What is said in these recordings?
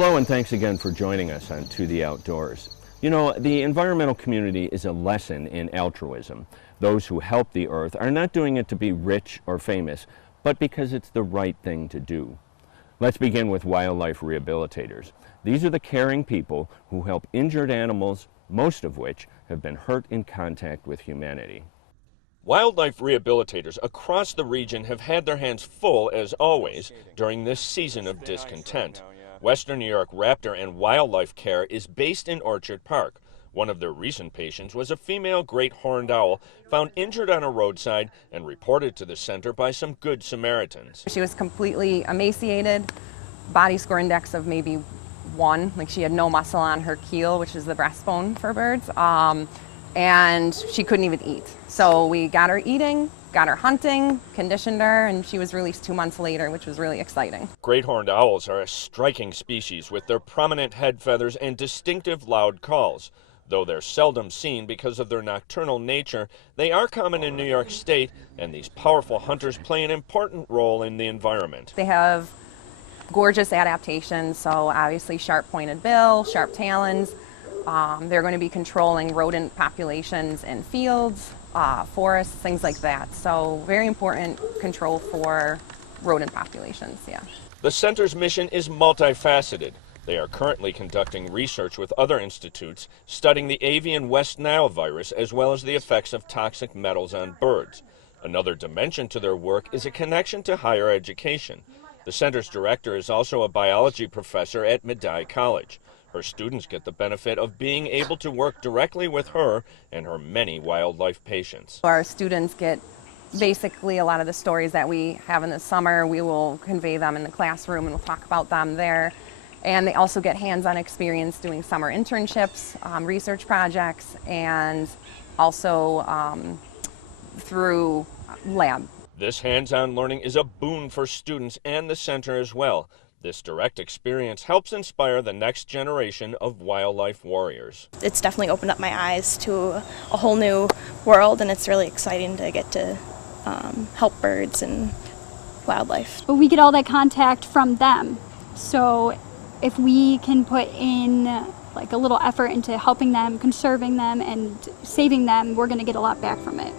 Hello, and thanks again for joining us on To the Outdoors. You know, the environmental community is a lesson in altruism. Those who help the earth are not doing it to be rich or famous, but because it's the right thing to do. Let's begin with wildlife rehabilitators. These are the caring people who help injured animals, most of which have been hurt in contact with humanity. Wildlife rehabilitators across the region have had their hands full, as always, during this season of discontent. Western New York Raptor and Wildlife Care is based in Orchard Park. One of their recent patients was a female great horned owl found injured on a roadside and reported to the center by some good Samaritans. She was completely emaciated, body score index of maybe 1, like she had no muscle on her keel, which is the breastbone for birds, and she couldn't even eat. So we got her eating, got her hunting, conditioned her, and she was released 2 months later, which was really exciting. Great horned owls are a striking species with their prominent head feathers and distinctive loud calls. Though they're seldom seen because of their nocturnal nature, they are common in New York State, and these powerful hunters play an important role in the environment. They have gorgeous adaptations, so obviously sharp pointed bill, sharp talons. They're going to be controlling rodent populations in fields, forests, things like that. So very important control for rodent populations, yeah. The center's mission is multifaceted. They are currently conducting research with other institutes studying the avian West Nile virus as well as the effects of toxic metals on birds. Another dimension to their work is a connection to higher education. The center's director is also a biology professor at Medaille College. Her students get the benefit of being able to work directly with her and her many wildlife patients. Our students get basically a lot of the stories that we have in the summer. We will convey them in the classroom and we'll talk about them there. And they also get hands-on experience doing summer internships, research projects, and also through lab. This hands-on learning is a boon for students and the center as well. This direct experience helps inspire the next generation of wildlife warriors. It's definitely opened up my eyes to a whole new world, and it's really exciting to get to help birds and wildlife. But we get all that contact from them, so if we can put in like a little effort into helping them, conserving them, and saving them, we're going to get a lot back from it.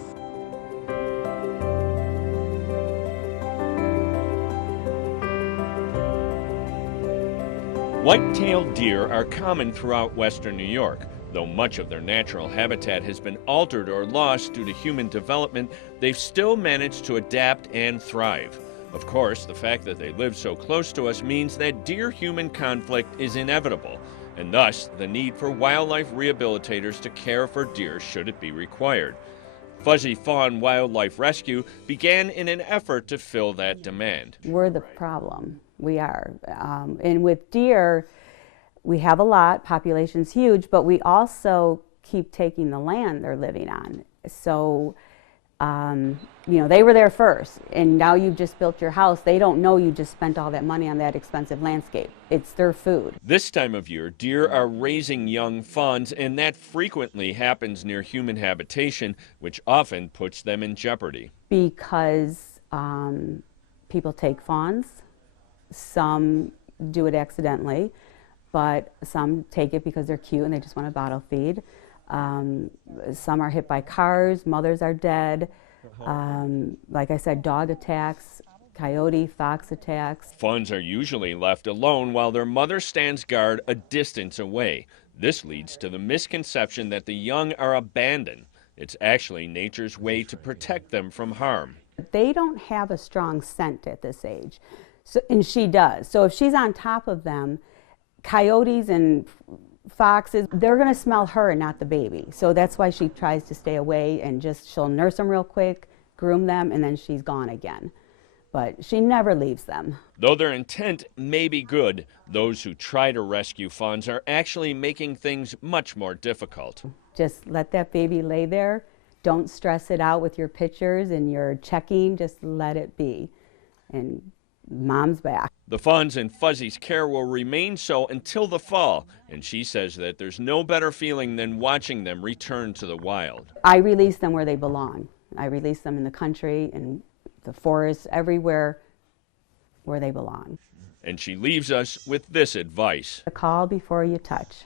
White-tailed deer are common throughout western New York. Though much of their natural habitat has been altered or lost due to human development, they've still managed to adapt and thrive. Of course, the fact that they live so close to us means that deer-human conflict is inevitable, and thus the need for wildlife rehabilitators to care for deer should it be required. Fuzzy Fawn Wildlife Rescue began in an effort to fill that demand. We're the problem. We are. And with deer, we have a lot, population's huge, but we also keep taking the land they're living on. So, you know, they were there first, and now you've just built your house. They don't know you just spent all that money on that expensive landscape. It's their food. This time of year, deer are raising young fawns, and that frequently happens near human habitation, which often puts them in jeopardy. Because people take fawns. Some do it accidentally, but some take it because they're cute and they just want to bottle feed. Some are hit by cars, mothers are dead. Like I said, dog attacks, coyote, fox attacks. Fawns are usually left alone while their mother stands guard a distance away. This leads to the misconception that the young are abandoned. It's actually nature's way to protect them from harm. They don't have a strong scent at this age, and she does. So if she's on top of them, coyotes and foxes, they're going to smell her and not the baby. So that's why she tries to stay away, and she'll nurse them real quick, groom them, and then she's gone again. But she never leaves them. Though their intent may be good, those who try to rescue fawns are actually making things much more difficult. Just let that baby lay there. Don't stress it out with your pictures and your checking. Just let it be. And Mom's back. The Fawns in Fuzzy's care will remain so until the fall, and she says that there's no better feeling than watching them return to the wild. I release them where they belong. I release them in the country, in the forest, everywhere where they belong. And she leaves us with this advice. Call before you touch.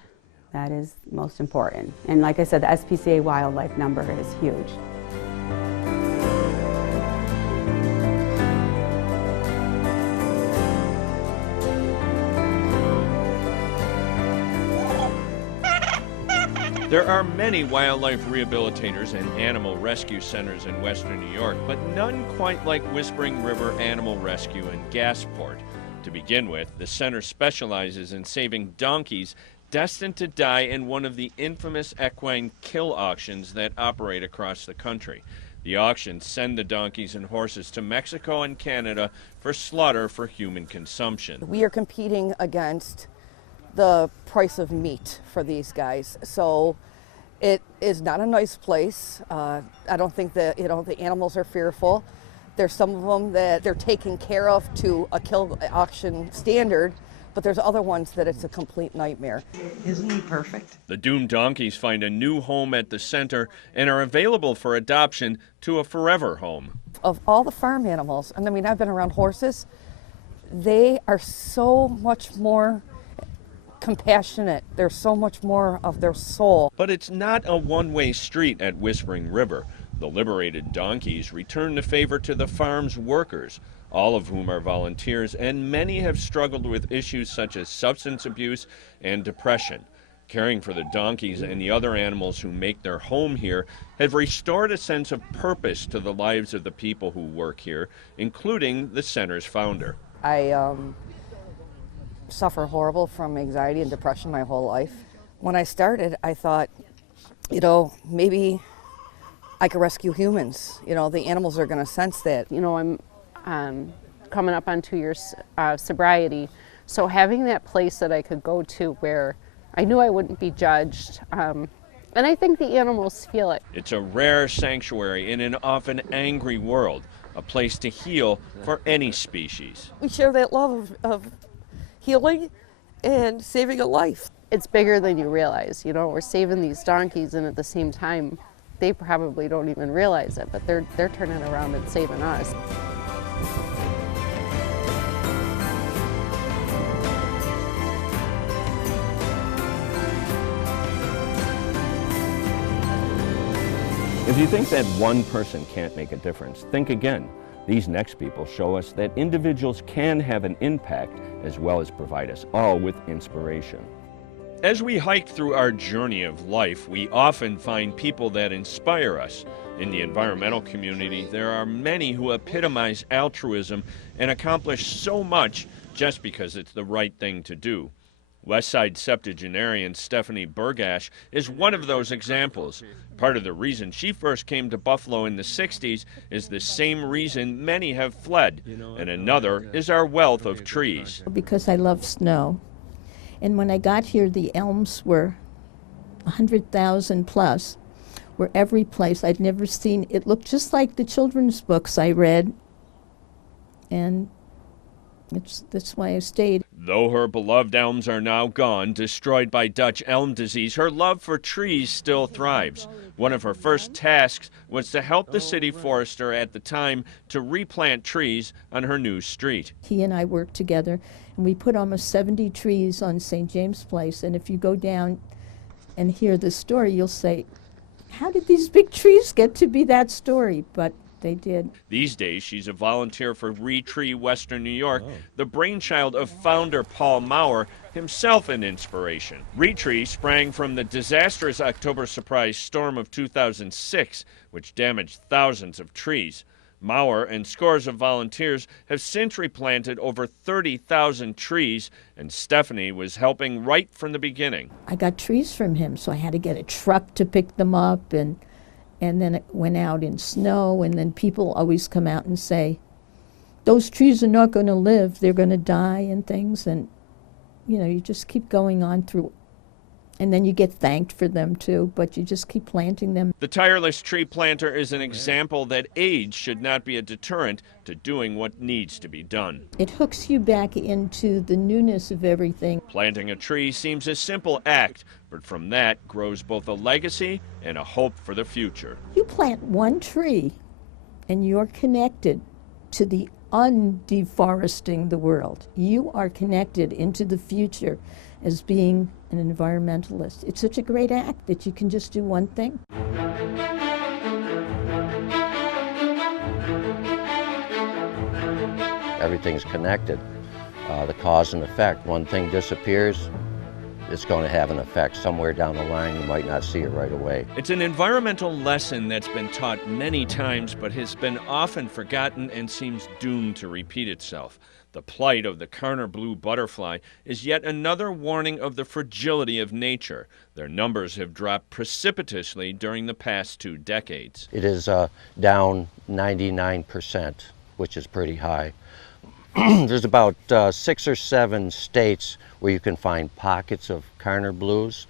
That is most important. And like I said, the SPCA wildlife number is huge. There are many wildlife rehabilitators and animal rescue centers in Western New York, but none quite like Whispering River Animal Rescue in Gasport. To begin with, the center specializes in saving donkeys destined to die in one of the infamous equine kill auctions that operate across the country. The auctions send the donkeys and horses to Mexico and Canada for slaughter for human consumption. We are competing against the price of meat for these guys, so it is not a nice place. I don't think that the animals are fearful. There's some of them that they're taken care of to a kill auction standard, but there's other ones that it's a complete nightmare. Isn't he perfect? The doomed donkeys find a new home at the center and are available for adoption to a forever home. Of all the farm animals, and I mean, I've been around horses, they are so much more compassionate. There's so much more of their soul. But it's not a one-way street at Whispering River. The liberated donkeys return the favor to the farm's workers, all of whom are volunteers, and many have struggled with issues such as substance abuse and depression. Caring for the donkeys and the other animals who make their home here have restored a sense of purpose to the lives of the people who work here, including the center's founder. I suffer horrible from anxiety and depression my whole life. When I started, I thought, maybe I could rescue humans. The animals are going to sense that. I'm coming up on 2 years sobriety, so having that place that I could go to where I knew I wouldn't be judged, and I think the animals feel it. It's a rare sanctuary in an often angry world, a place to heal for any species. We share that love of healing and saving a life. It's bigger than you realize. We're saving these donkeys, and at the same time, they probably don't even realize it, but they're turning around and saving us. If you think that one person can't make a difference, think again. These next people show us that individuals can have an impact as well as provide us all with inspiration. As we hike through our journey of life, we often find people that inspire us. In the environmental community, there are many who epitomize altruism and accomplish so much just because it's the right thing to do. Westside septuagenarian Stephanie Bergash is one of those examples. Part of the reason she first came to Buffalo in the 60s is the same reason many have fled, and another is our wealth of trees. Because I love snow. And when I got here, the elms were 100,000 plus, were every place. I'd never seen, it looked just like the children's books I read, and that's why I stayed. Though her beloved elms are now gone, destroyed by Dutch elm disease, her love for trees still thrives. One of her first tasks was to help the city forester at the time to replant trees on her new street. He and I worked together, and we put almost 70 trees on St. James Place, and if you go down and hear the story, you'll say, how did these big trees get to be that story? But they did. These days, she's a volunteer for Retree Western New York, the brainchild of founder Paul Maurer, himself an inspiration. Retree sprang from the disastrous October surprise storm of 2006, which damaged thousands of trees. Maurer and scores of volunteers have since replanted over 30,000 trees, and Stephanie was helping right from the beginning. I got trees from him, so I had to get a truck to pick them up, and then it went out in snow, and then people always come out and say, those trees are not going to live, they're going to die and things, and you just keep going on through. And then you get thanked for them too, but you just keep planting them. The tireless tree planter is an example that age should not be a deterrent to doing what needs to be done. It hooks you back into the newness of everything. Planting a tree seems a simple act, but from that grows both a legacy and a hope for the future. You plant one tree, and you're connected to the undeforesting the world. You are connected into the future as being an environmentalist. It's such a great act that you can just do one thing. Everything's connected. The cause and effect. One thing disappears, it's going to have an effect somewhere down the line. You might not see it right away. It's an environmental lesson that's been taught many times, but has been often forgotten and seems doomed to repeat itself. The plight of the Karner blue butterfly is yet another warning of the fragility of nature. Their numbers have dropped precipitously during the past 2 decades. It is down 99%, which is pretty high. There's about 6 or 7 states where you can find pockets of Karner blues.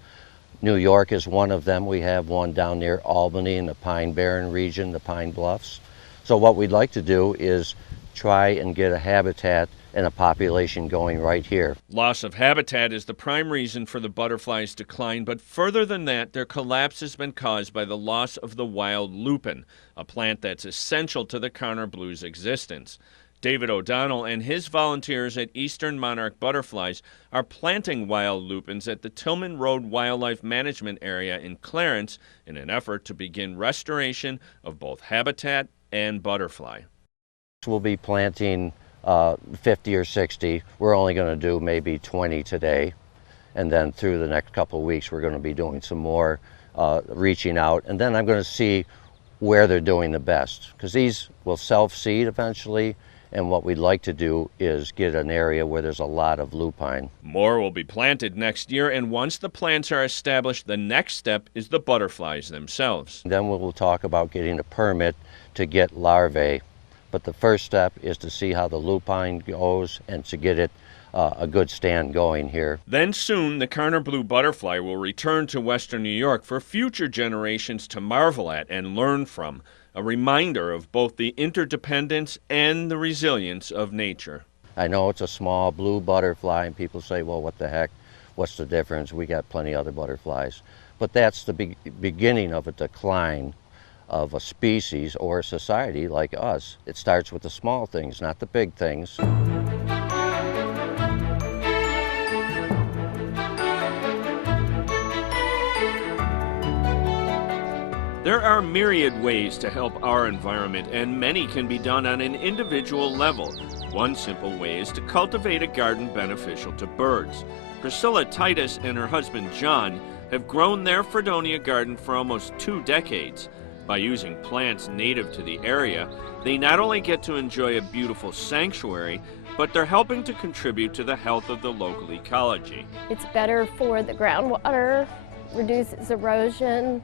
New York is one of them. We have one down near Albany in the Pine Barren region, the Pine Bluffs. So what we'd like to do is try and get a habitat and a population going right here. Loss of habitat is the prime reason for the butterfly's decline, but further than that, their collapse has been caused by the loss of the wild lupin, a plant that's essential to the Karner blue's existence. David O'Donnell and his volunteers at Eastern Monarch Butterflies are planting wild lupins at the Tillman Road Wildlife Management Area in Clarence in an effort to begin restoration of both habitat and butterfly. We'll be planting 50 or 60. We're only going to do maybe 20 today. And then through the next couple of weeks, we're going to be doing some more reaching out. And then I'm going to see where they're doing the best, because these will self-seed eventually. And what we'd like to do is get an area where there's a lot of lupine. More will be planted next year, and once the plants are established, the next step is the butterflies themselves. Then we'll talk about getting a permit to get larvae. But the first step is to see how the lupine goes and to get it a good stand going here. Then soon, the Karner blue butterfly will return to Western New York for future generations to marvel at and learn from. A reminder of both the interdependence and the resilience of nature. I know it's a small blue butterfly, and people say, well, what the heck? What's the difference? We got plenty of other butterflies. But that's the beginning of a decline of a species or a society like us. It starts with the small things, not the big things. There are myriad ways to help our environment, and many can be done on an individual level. One simple way is to cultivate a garden beneficial to birds. PRISCILLA, TITUS, and her husband John have grown their Fredonia garden for almost 2 decades. By using plants native to the area, they not only get to enjoy a beautiful sanctuary, but they're helping to contribute to the health of the local ecology. It's better for the groundwater, reduces erosion,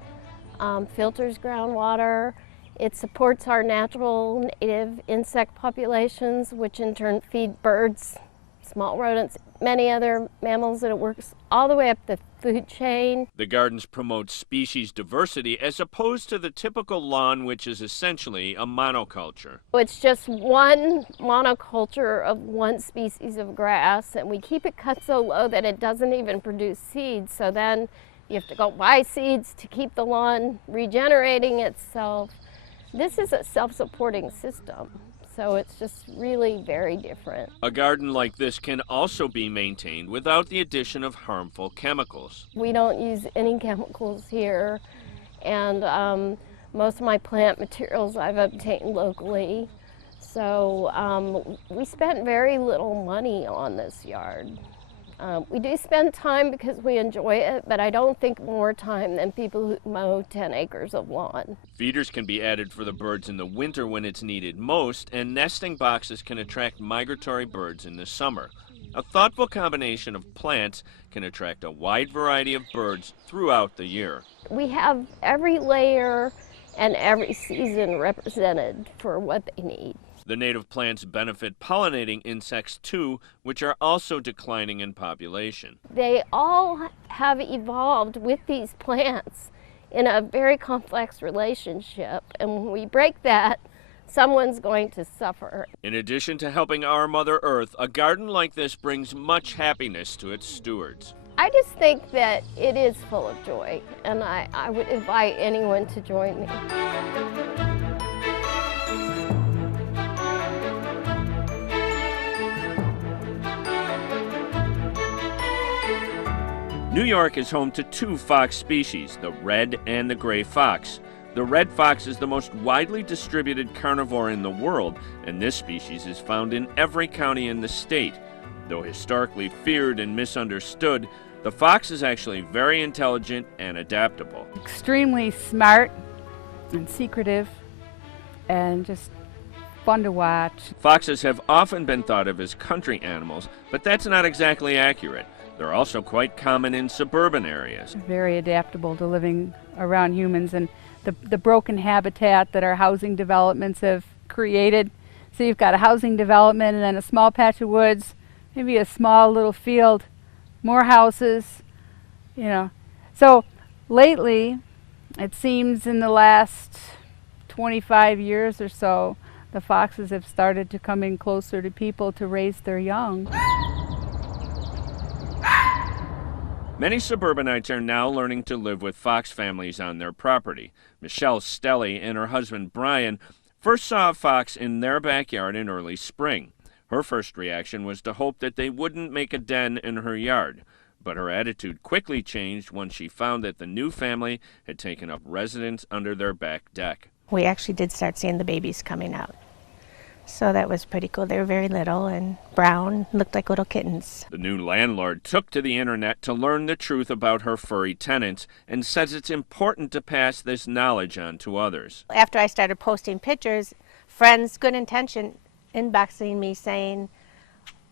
filters groundwater. It supports our natural native insect populations, which in turn feed birds, small rodents, many other mammals, and it works all the way up the food chain. The gardens promote species diversity as opposed to the typical lawn, which is essentially a monoculture. It's just one monoculture of one species of grass, and we keep it cut so low that it doesn't even produce seeds. So then you have to go buy seeds to keep the lawn regenerating itself. This is a self-supporting system, so it's just really very different. A garden like this can also be maintained without the addition of harmful chemicals. We don't use any chemicals here, and most of my plant materials I've obtained locally. So we spent very little money on this yard. We do spend time because we enjoy it, but I don't think more time than people who mow 10 acres of lawn. Feeders can be added for the birds in the winter when it's needed most, and nesting boxes can attract migratory birds in the summer. A thoughtful combination of plants can attract a wide variety of birds throughout the year. We have every layer and every season represented for what they need. The native plants benefit pollinating insects too, which are also declining in population. They all have evolved with these plants in a very complex relationship, and when we break that, someone's going to suffer. In addition to helping our Mother Earth, a garden like this brings much happiness to its stewards. I just think that it is full of joy, and I would invite anyone to join me. New York is home to two fox species, the red and the gray fox. The red fox is the most widely distributed carnivore in the world, and this species is found in every county in the state. Though historically feared and misunderstood, the fox is actually very intelligent and adaptable. Extremely smart and secretive and just fun to watch. Foxes have often been thought of as country animals, but that's not exactly accurate. They're also quite common in suburban areas. Very adaptable to living around humans and the broken habitat that our housing developments have created. So you've got a housing development and then a small patch of woods, maybe a small little field, more houses, you know. So lately, it seems in the last 25 years or so, the foxes have started to come in closer to people to raise their young. Many suburbanites are now learning to live with fox families on their property. Michele STELLEY and her husband Brian first saw a fox in their backyard in early spring. Her first reaction was to hope that they wouldn't make a den in her yard. But her attitude quickly changed when she found that the new family had taken up residence under their back deck. We actually did start seeing the babies coming out. So that was pretty cool. They were very little and brown, looked like little kittens. The new landlord took to the internet to learn the truth about her furry tenants and says it's important to pass this knowledge on to others. After I started posting pictures, friends, good intention, inboxing me saying,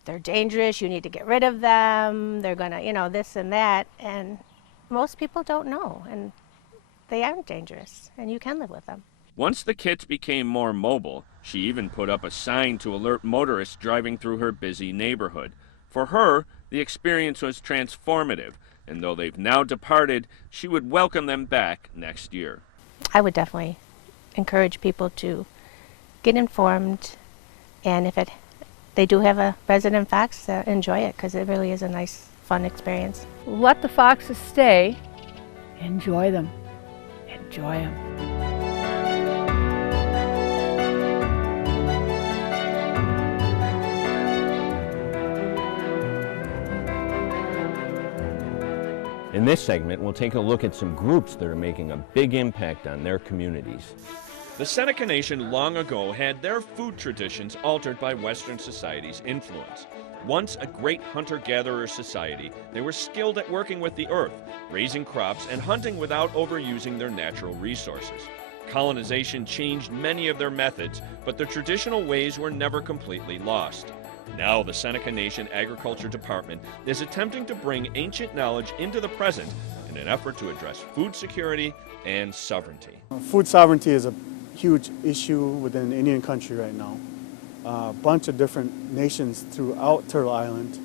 they're dangerous, you need to get rid of them, they're gonna, you know, this and that. And most people don't know, and they aren't dangerous, and you can live with them. Once the kits became more mobile, she even put up a sign to alert motorists driving through her busy neighborhood. For her, the experience was transformative, and though they've now departed, she would welcome them back next year. I would definitely encourage people to get informed, and if they do have a resident fox, enjoy it, because it really is a nice, fun experience. Let the foxes stay. Enjoy them. Enjoy them. In this segment, we'll take a look at some groups that are making a big impact on their communities. The Seneca Nation long ago had their food traditions altered by Western society's influence. Once a great hunter-gatherer society, they were skilled at working with the earth, raising crops and hunting without overusing their natural resources. Colonization changed many of their methods, but the traditional ways were never completely lost. Now the Seneca Nation Agriculture Department is attempting to bring ancient knowledge into the present in an effort to address food security and sovereignty. Food sovereignty is a huge issue within Indian country right now. A bunch of different nations throughout Turtle Island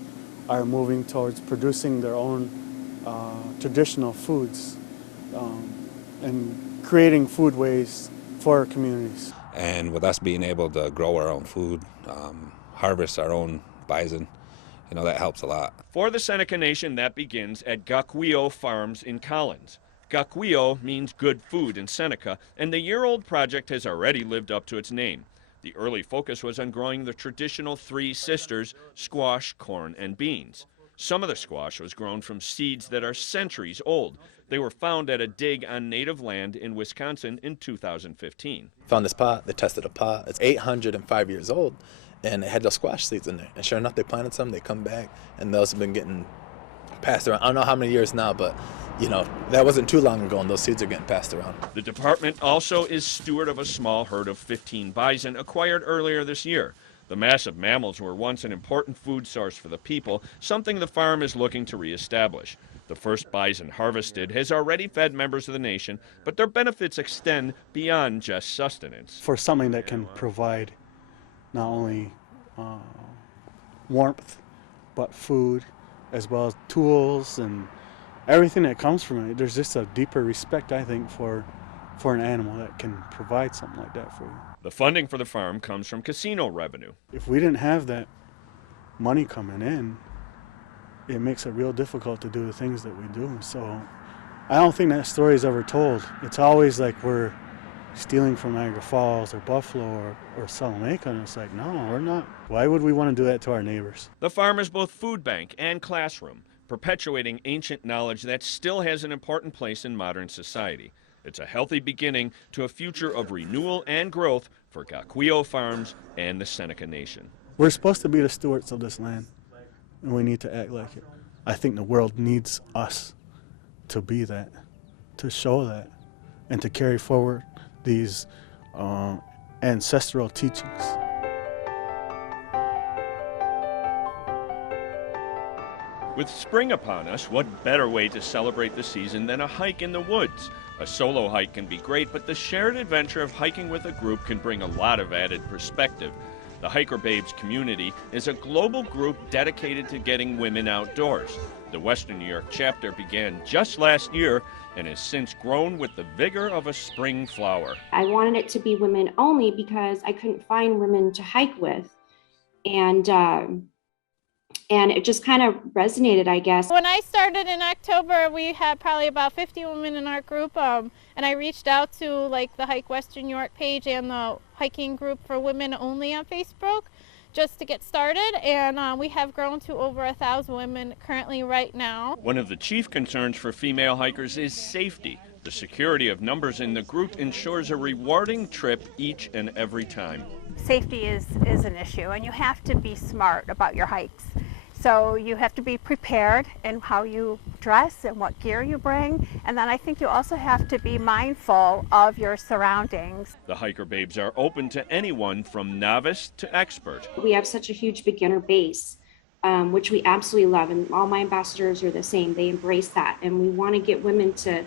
are moving towards producing their own traditional foods and creating foodways for our communities. And with us being able to grow our own food, harvest our own bison, you know, that helps a lot. For the Seneca Nation, that begins at Gakwio Farms in Collins. Gakwio means good food in Seneca, and the year-old project has already lived up to its name. The early focus was on growing the traditional three sisters, squash, corn, and beans. Some of the squash was grown from seeds that are centuries old. They were found at a dig on native land in Wisconsin in 2015. Found this pot, they tested a pot, it's 805 years old, and it had those squash seeds in there. And sure enough, they planted some, they come back, and those have been getting passed around. I don't know how many years now, but you know, that wasn't too long ago, and those seeds are getting passed around. The department also is steward of a small herd of 15 bison acquired earlier this year. The massive mammals were once an important food source for the people, something the farm is looking to reestablish. The first bison harvested has already fed members of the nation, but their benefits extend beyond just sustenance. For something that can provide not only warmth, but food, as well as tools and everything that comes from it. There's just a deeper respect, I think, for an animal that can provide something like that for you. The funding for the farm comes from casino revenue. If we didn't have that money coming in, it makes it real difficult to do the things that we do. So I don't think that story is ever told. It's always like we're stealing from Niagara Falls or Buffalo or Salamanca, and it's like, no, we're not. Why would we want to do that to our neighbors? The farm is both food bank and classroom. perpetuating ancient knowledge that still has an important place in modern society. It's a healthy beginning to a future of renewal and growth for Gaquillo Farms and the Seneca Nation. We're supposed to be the stewards of this land, and we need to act like it. I think the world needs us to be that, to show that, and to carry forward these ancestral teachings. With spring upon us, what better way to celebrate the season than a hike in the woods? A solo hike can be great, but the shared adventure of hiking with a group can bring a lot of added perspective. The Hiker Babes community is a global group dedicated to getting women outdoors. The Western New York chapter began just last year and has since grown with the vigor of a spring flower. I wanted it to be women only because I couldn't find women to hike with. And it just kind of resonated, I guess. When I started in October, we had probably about 50 women in our group, and I reached out to like the Hike Western New York page and the hiking group for women only on Facebook just to get started, and we have grown to over 1,000 women currently right now. One of the chief concerns for female hikers is safety. The security of numbers in the group ensures a rewarding trip each and every time. Safety is an issue, and you have to be smart about your hikes. So you have to be prepared in how you dress and what gear you bring, and then I think you also have to be mindful of your surroundings. The Hiker Babes are open to anyone from novice to expert. We have such a huge beginner base, which we absolutely love, and all my ambassadors are the same. They embrace that, and we want to get women to,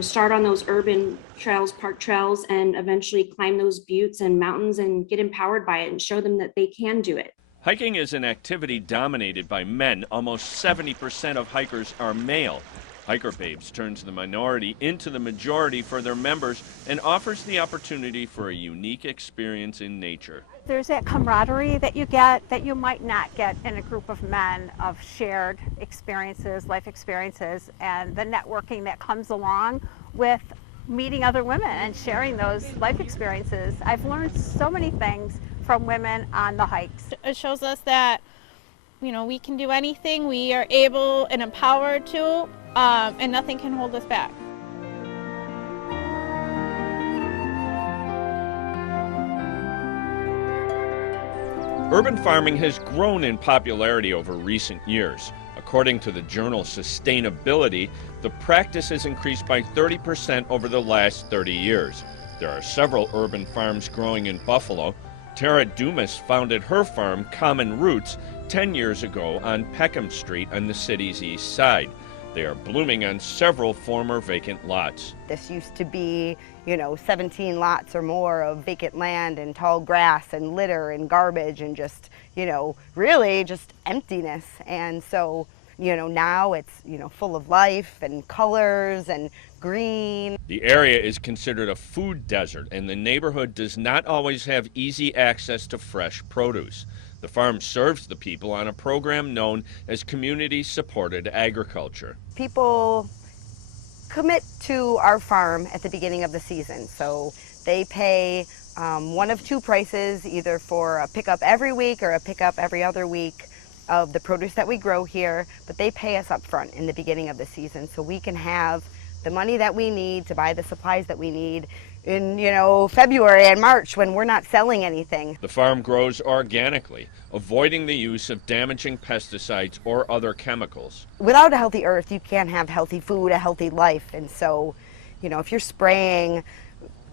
start on those urban trails, park trails, and eventually climb those buttes and mountains and get empowered by it and show them that they can do it. Hiking is an activity dominated by men. Almost 70% of hikers are male. Hiker Babes turns the minority into the majority for their members and offers the opportunity for a unique experience in nature. There's that camaraderie that you get that you might not get in a group of men, of shared experiences, life experiences, and the networking that comes along with meeting other women and sharing those life experiences. I've learned so many things from women on the hikes. It shows us that, we can do anything. We are able and empowered to, and nothing can hold us back. Urban farming has grown in popularity over recent years. According to the journal Sustainability, the practice has increased by 30% over the last 30 years. There are several urban farms growing in Buffalo. Tara Dumas founded her farm, Common Roots, 10 years ago on Peckham Street on the city's east side. They are blooming on several former vacant lots. This used to be, 17 lots or more of vacant land and tall grass and litter and garbage and just, really just emptiness. And so, now it's, full of life and colors and green. The area is considered a food desert, and the neighborhood does not always have easy access to fresh produce. The farm serves the people on a program known as community-supported agriculture. People commit to our farm at the beginning of the season, so they pay one of two prices, either for a pickup every week or a pickup every other week of the produce that we grow here, but they pay us up front in the beginning of the season so we can have the money that we need to buy the supplies that we need in, February and March when we're not selling anything. The farm grows organically, avoiding the use of damaging pesticides or other chemicals. Without a healthy earth, you can't have healthy food, a healthy life, and so, if you're spraying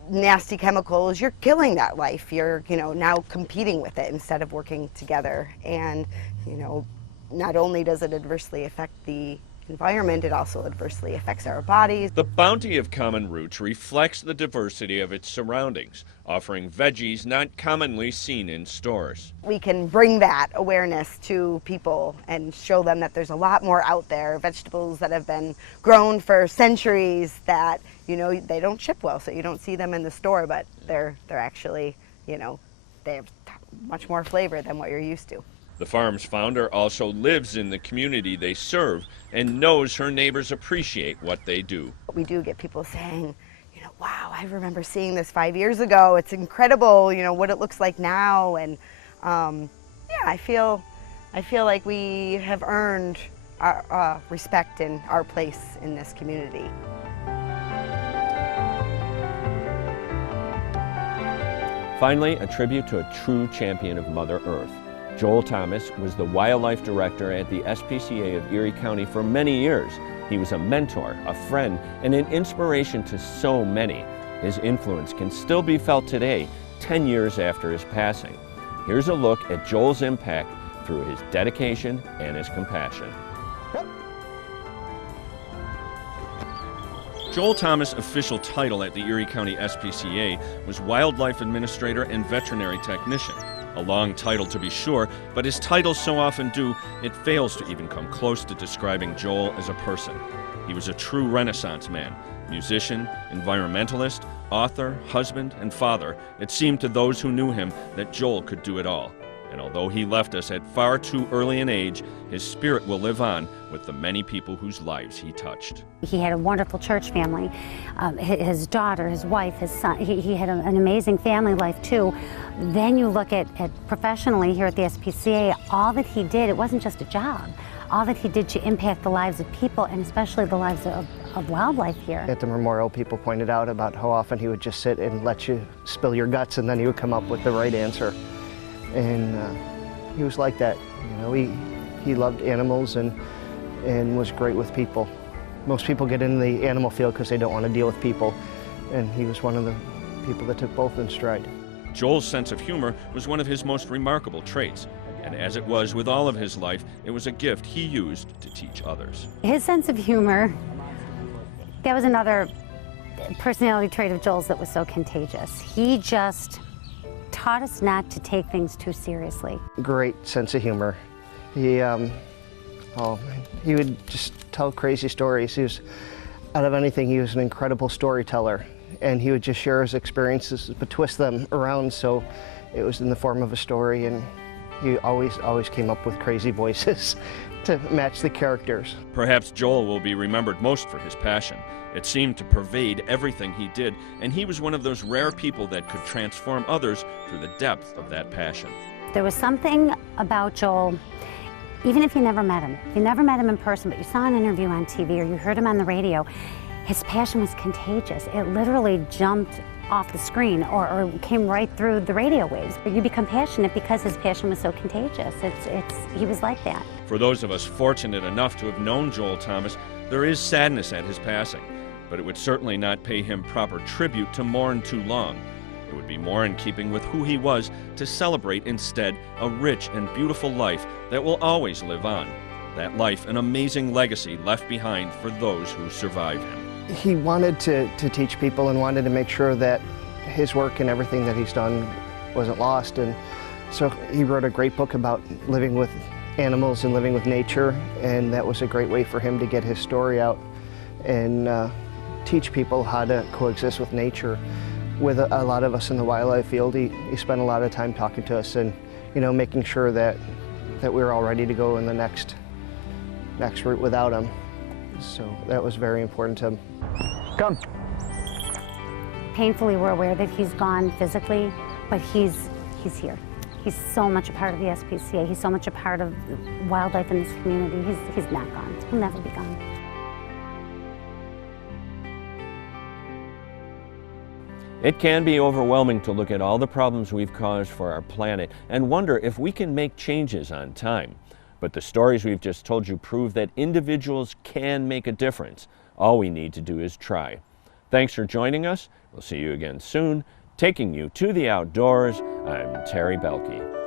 nasty chemicals, you're killing that life. You're, now competing with it instead of working together. And, not only does it adversely affect the environment, it also adversely affects our bodies. The bounty of Common Roots reflects the diversity of its surroundings, offering veggies not commonly seen in stores. We can bring that awareness to people and show them that there's a lot more out there, vegetables that have been grown for centuries that, they don't ship well, so you don't see them in the store, but they're actually, they have much more flavor than what you're used to. The farm's founder also lives in the community they serve and knows her neighbors appreciate what they do. We do get people saying, wow, I remember seeing this 5 years ago. It's incredible, what it looks like now. And yeah, I feel like we have earned our respect and our place in this community. Finally, a tribute to a true champion of Mother Earth. Joel Thomas was the wildlife director at the SPCA of Erie County for many years. He was a mentor, a friend, and an inspiration to so many. His influence can still be felt today, 10 years after his passing. Here's a look at Joel's impact through his dedication and his compassion. Joel Thomas' official title at the Erie County SPCA was Wildlife Administrator and Veterinary Technician. A long title to be sure, but as titles so often do, it fails to even come close to describing Joel as a person. He was a true Renaissance man, musician, environmentalist, author, husband, and father. It seemed to those who knew him that Joel could do it all. And although he left us at far too early an age, his spirit will live on with the many people whose lives he touched. He had a wonderful church family. His daughter, his wife, his son, he had an amazing family life too. Then you look at professionally here at the SPCA, all that he did, it wasn't just a job. All that he did to impact the lives of people, and especially the lives of wildlife here. At the memorial, people pointed out about how often he would just sit and let you spill your guts, and then he would come up with the right answer. And he was like that. You know, he loved animals and was great with people. Most people get into the animal field because they don't want to deal with people, and he was one of the people that took both in stride. Joel's sense of humor was one of his most remarkable traits, and as it was with all of his life, it was a gift he used to teach others. His sense of humor, that was another personality trait of Joel's that was so contagious. He just taught us not to take things too seriously. Great sense of humor. He would just tell crazy stories. He was, out of anything, he was an incredible storyteller, and he would just share his experiences but twist them around so it was in the form of a story, and he always came up with crazy voices to match the characters. Perhaps Joel will be remembered most for his passion. It seemed to pervade everything he did, and he was one of those rare people that could transform others through the depth of that passion. There was something about Joel, even if you never met him, in person, but you saw an interview on TV or you heard him on the radio, his passion was contagious. It literally jumped off the screen or came right through the radio waves. But you become passionate because his passion was so contagious. He was like that. For those of us fortunate enough to have known Joel Thomas, there is sadness at his passing, but it would certainly not pay him proper tribute to mourn too long. It would be more in keeping with who he was to celebrate instead a rich and beautiful life that will always live on. That life, an amazing legacy left behind for those who survive him. He wanted to teach people and wanted to make sure that his work and everything that he's done wasn't lost, and so he wrote a great book about living with animals and living with nature, and that was a great way for him to get his story out and teach people how to coexist with nature. With a lot of us in the wildlife field, he spent a lot of time talking to us and, you know, making sure that we were all ready to go in the next route without him. So that was very important to him. Come. Painfully, we're aware that he's gone physically, but he's here. He's so much a part of the SPCA. He's so much a part of wildlife in this community. He's not gone. He'll never be gone. It can be overwhelming to look at all the problems we've caused for our planet and wonder if we can make changes on time. But the stories we've just told you prove that individuals can make a difference. All we need to do is try. Thanks for joining us. We'll see you again soon. Taking you to the outdoors, I'm Terry Belke.